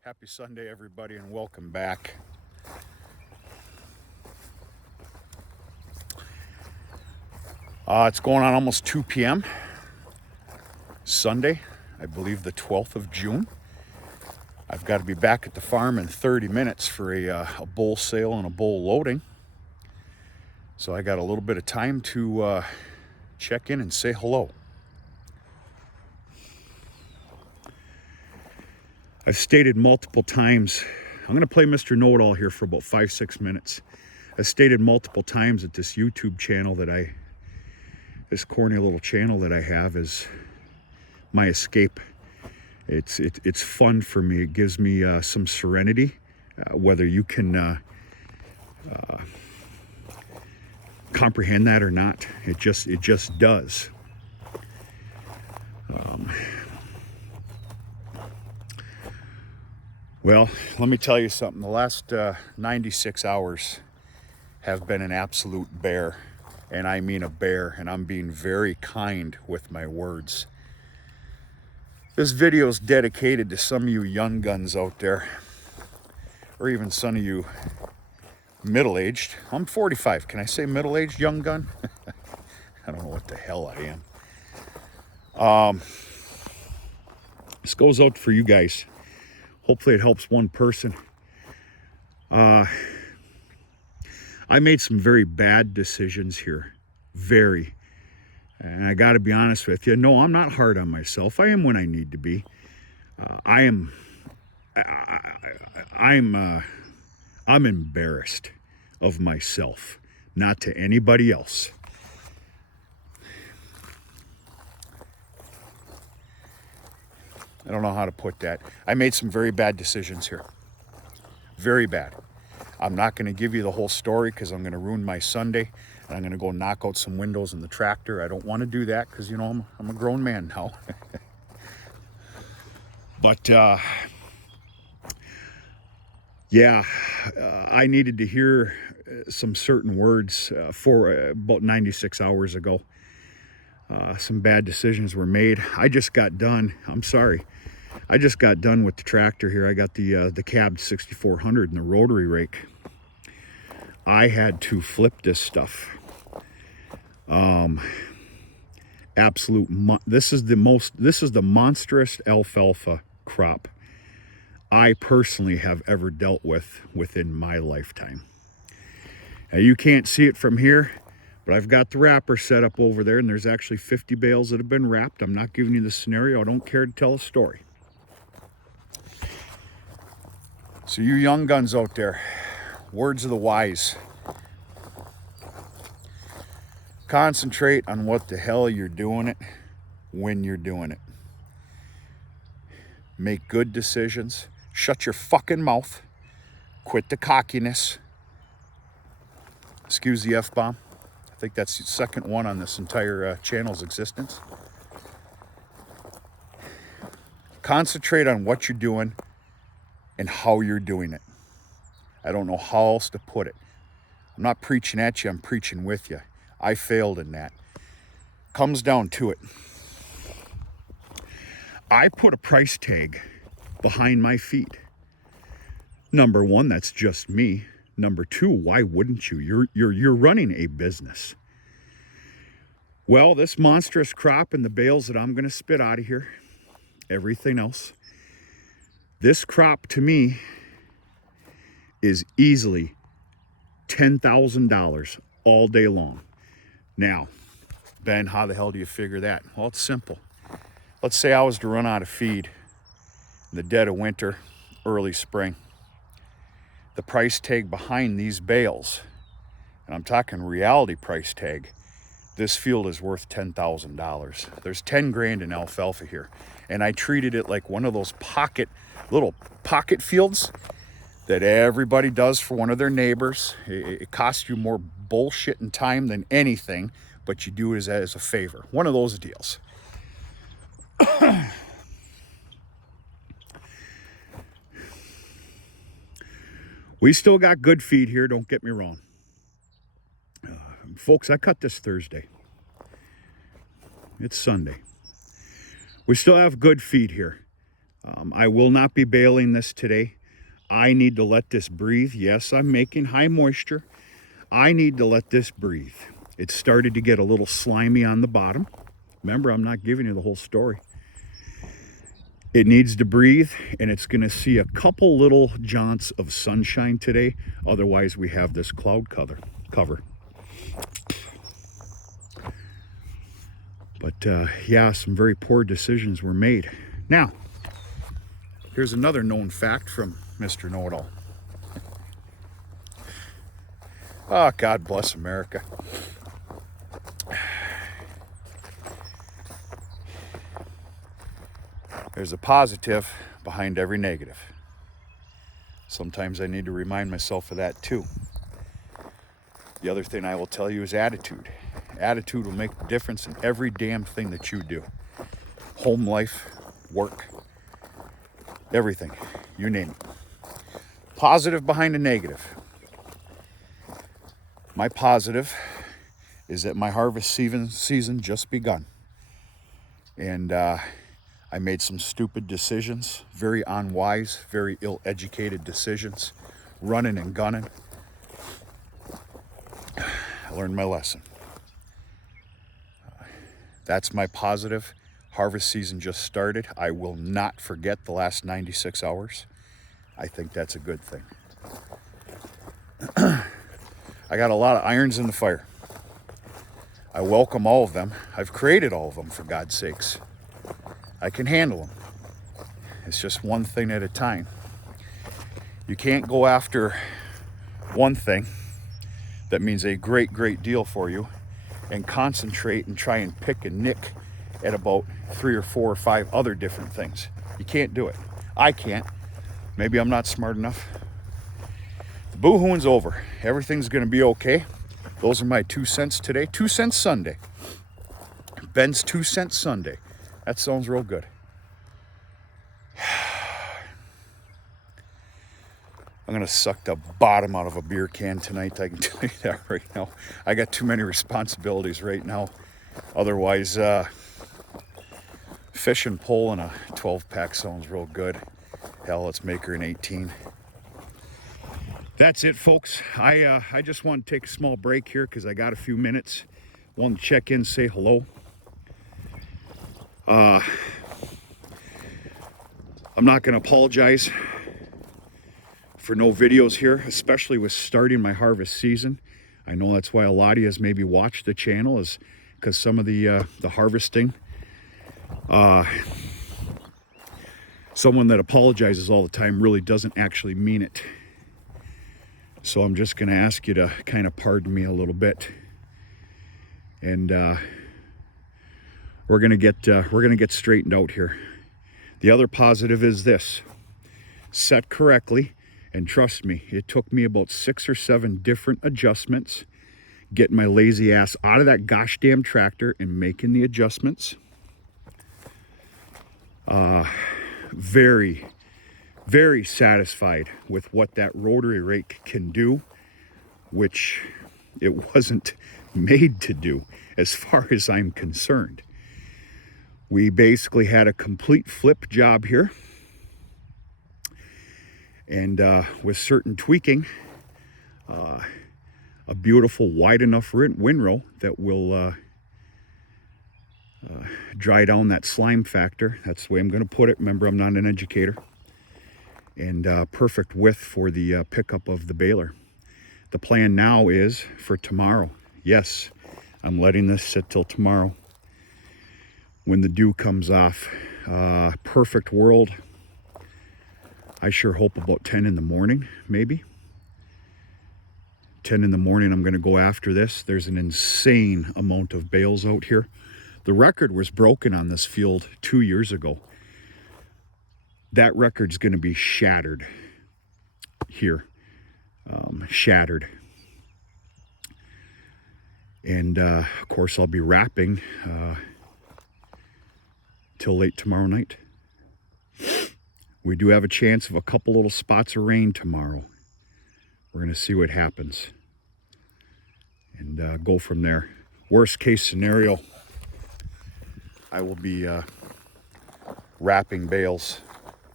Happy Sunday, everybody, and welcome back. It's going on almost 2 p.m. Sunday, I believe the 12th of June. I've got to be back at the farm in 30 minutes for a bull sale and a bull loading. So I got a little bit of time to check in and say hello. I've stated multiple times, I'm going to play Mr. Know-It-All here for about 5-6 minutes. I've stated multiple times that this YouTube channel this corny little channel that I have is my escape. It's fun for me. It gives me some serenity, whether you can comprehend that or not. It just does. Well, let me tell you something. The last 96 hours have been an absolute bear, and I mean a bear, and I'm being very kind with my words. This video is dedicated to some of you young guns out there, or even some of you middle-aged. I'm 45. Can I say middle-aged young gun? I don't know what the hell I am. This goes out for you guys. Hopefully it helps one person. I made some very bad decisions here. Very. And I got to be honest with you. No, I'm not hard on myself. I am when I need to be. I'm embarrassed of myself, not to anybody else. I don't know how to put that. I made some very bad decisions here. Very bad. I'm not going to give you the whole story because I'm going to ruin my Sunday. And I'm going to go knock out some windows in the tractor. I don't want to do that because, you know, I'm a grown man now. But, I needed to hear some certain words for about 96 hours ago. Some bad decisions were made. I just got done. I'm sorry. I just got done with the tractor here. I got the cab 6400 and the rotary rake. I had to flip this stuff. This is the monstrous alfalfa crop I personally have ever dealt with within my lifetime. Now you can't see it from here, but I've got the wrapper set up over there, and there's actually 50 bales that have been wrapped. I'm not giving you the scenario. I don't care to tell a story. So you young guns out there, words of the wise. Concentrate on what the hell you're doing it when you're doing it. Make good decisions. Shut your fucking mouth. Quit the cockiness. Excuse the F-bomb. I think that's the second one on this entire channel's existence. Concentrate on what you're doing and how you're doing it. I don't know how else to put it. I'm not preaching at you, I'm preaching with you. I failed in that. Comes down to it. I put a price tag behind my feet. Number one, that's just me. Number two, why wouldn't you? You're running a business. Well, this monstrous crop and the bales that I'm going to spit out of here, everything else, this crop to me is easily $10,000 all day long. Now, Ben, how the hell do you figure that? Well, it's simple. Let's say I was to run out of feed in the dead of winter, early spring. The price tag behind these bales, and I'm talking reality price tag, this field is worth $10,000. There's 10 grand in alfalfa here. And I treated it like one of those little pocket fields that everybody does for one of their neighbors. It costs you more bullshit and time than anything, but you do it as a favor. One of those deals. We still got good feed here, don't get me wrong. Folks, I cut this Thursday. It's Sunday. We still have good feed here. I will not be baling this today. I need to let this breathe. Yes, I'm making high moisture. I need to let this breathe. It started to get a little slimy on the bottom. Remember, I'm not giving you the whole story. It needs to breathe, and it's going to see a couple little jaunts of sunshine today. Otherwise, we have this cloud cover. But yeah, some very poor decisions were made. Now, here's another known fact from Mr. Know-It-All. Oh, God bless America. There's a positive behind every negative. Sometimes I need to remind myself of that too. The other thing I will tell you is attitude. Attitude will make a difference in every damn thing that you do. Home life, work, everything, you name it. Positive behind a negative. My positive is that my harvest season just begun. And I made some stupid decisions, very unwise, very ill-educated decisions, running and gunning. I learned my lesson. That's my positive. Harvest season just started. I will not forget the last 96 hours. I think that's a good thing. I got a lot of irons in the fire. I welcome all of them. I've created all of them, for God's sakes. I can handle them. It's just one thing at a time. You can't go after one thing that means a great, great deal for you and concentrate and try and pick and nick at about 3 or 4 or 5 other different things. You can't do it. I can't. Maybe I'm not smart enough. Boo-hooing's over. Everything's going to be okay. Those are my 2 cents today. 2 cents Sunday. Ben's 2 cents Sunday. That sounds real good. I'm going to suck the bottom out of a beer can tonight. I can tell you that right now. I got too many responsibilities right now. Otherwise, fish and pole in a 12-pack sounds real good. Hell, let's make her an 18. That's it, folks. I just want to take a small break here because I got a few minutes. Want to check in, say hello. I'm not going to apologize for no videos here, especially with starting my harvest season. I know that's why a lot of you has maybe watched the channel, is because some of the harvesting. Someone that apologizes all the time really doesn't actually mean it. So I'm just going to ask you to kind of pardon me a little bit, and we're going to get straightened out here. The other positive is this: set correctly, and trust me, it took me about 6 or 7 different adjustments getting my lazy ass out of that gosh damn tractor and making the adjustments. Very, very satisfied with what that rotary rake can do, which it wasn't made to do as far as I'm concerned. We basically had a complete flip job here, and with certain tweaking, a beautiful wide enough windrow that will dry down that slime factor. That's the way I'm going to put it. Remember, I'm not an educator. And perfect width for the pickup of the baler. The plan now is for tomorrow. Yes, I'm letting this sit till tomorrow when the dew comes off. Perfect world. I sure hope about 10 in the morning, maybe. 10 in the morning, I'm going to go after this. There's an insane amount of bales out here. The record was broken on this field 2 years ago. That record's going to be shattered here. Shattered. And of course, I'll be wrapping till late tomorrow night. We do have a chance of a couple little spots of rain tomorrow. We're going to see what happens and go from there. Worst case scenario, I will be wrapping bales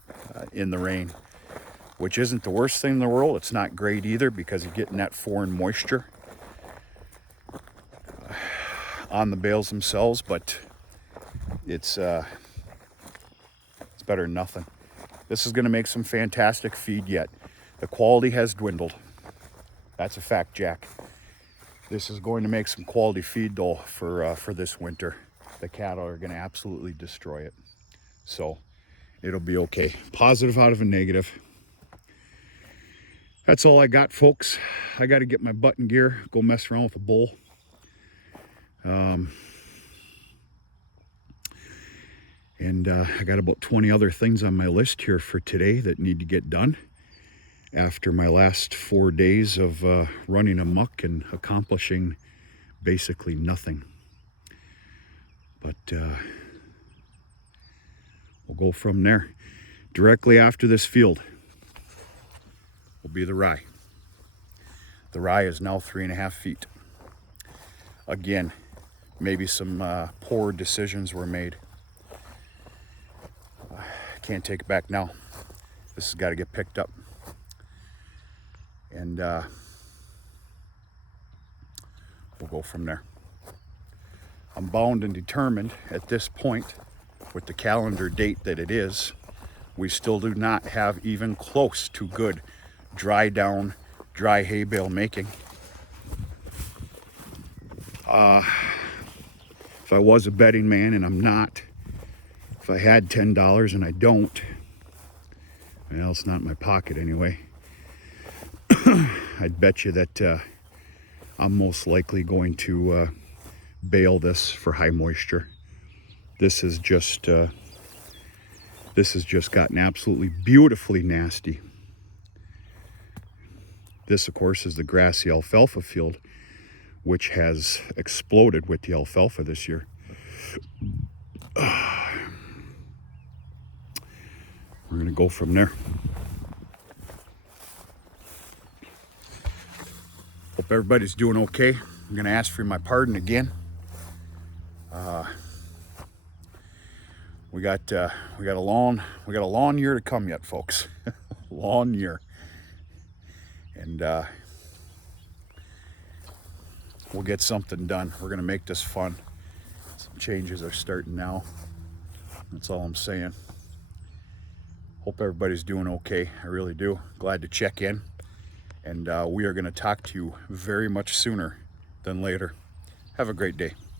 in the rain, which isn't the worst thing in the world. It's not great either because you're getting that foreign moisture on the bales themselves, but it's better than nothing. This is going to make some fantastic feed yet. The quality has dwindled. That's a fact, Jack. This is going to make some quality feed though for this winter. The cattle are going to absolutely destroy it. So it'll be okay. Positive out of a negative. That's all I got, folks. I got to get my butt in gear, go mess around with a bull. I got about 20 other things on my list here for today that need to get done after my last 4 days of running amok and accomplishing basically nothing. But we'll go from there. Directly after this field will be the rye. The rye is now 3.5 feet. Again, maybe some poor decisions were made. Can't take it back now. This has got to get picked up. And we'll go from there. I'm bound and determined at this point, with the calendar date that it is, we still do not have even close to good dry down, dry hay bale making. If I was a betting man, and I'm not, if I had $10 and I don't, well, it's not in my pocket anyway, I'd bet you that I'm most likely going to bale this for high moisture. This has just gotten absolutely beautifully nasty. This, of course, is the grassy alfalfa field, which has exploded with the alfalfa this year. We're going to go from there. Hope everybody's doing okay. I'm going to ask for my pardon again. We got a long year to come yet, folks. Long year. And we'll get something done. We're going to make this fun. Some changes are starting now. That's all I'm saying. Hope everybody's doing okay. I really do. Glad to check in. And we are going to talk to you very much sooner than later. Have a great day.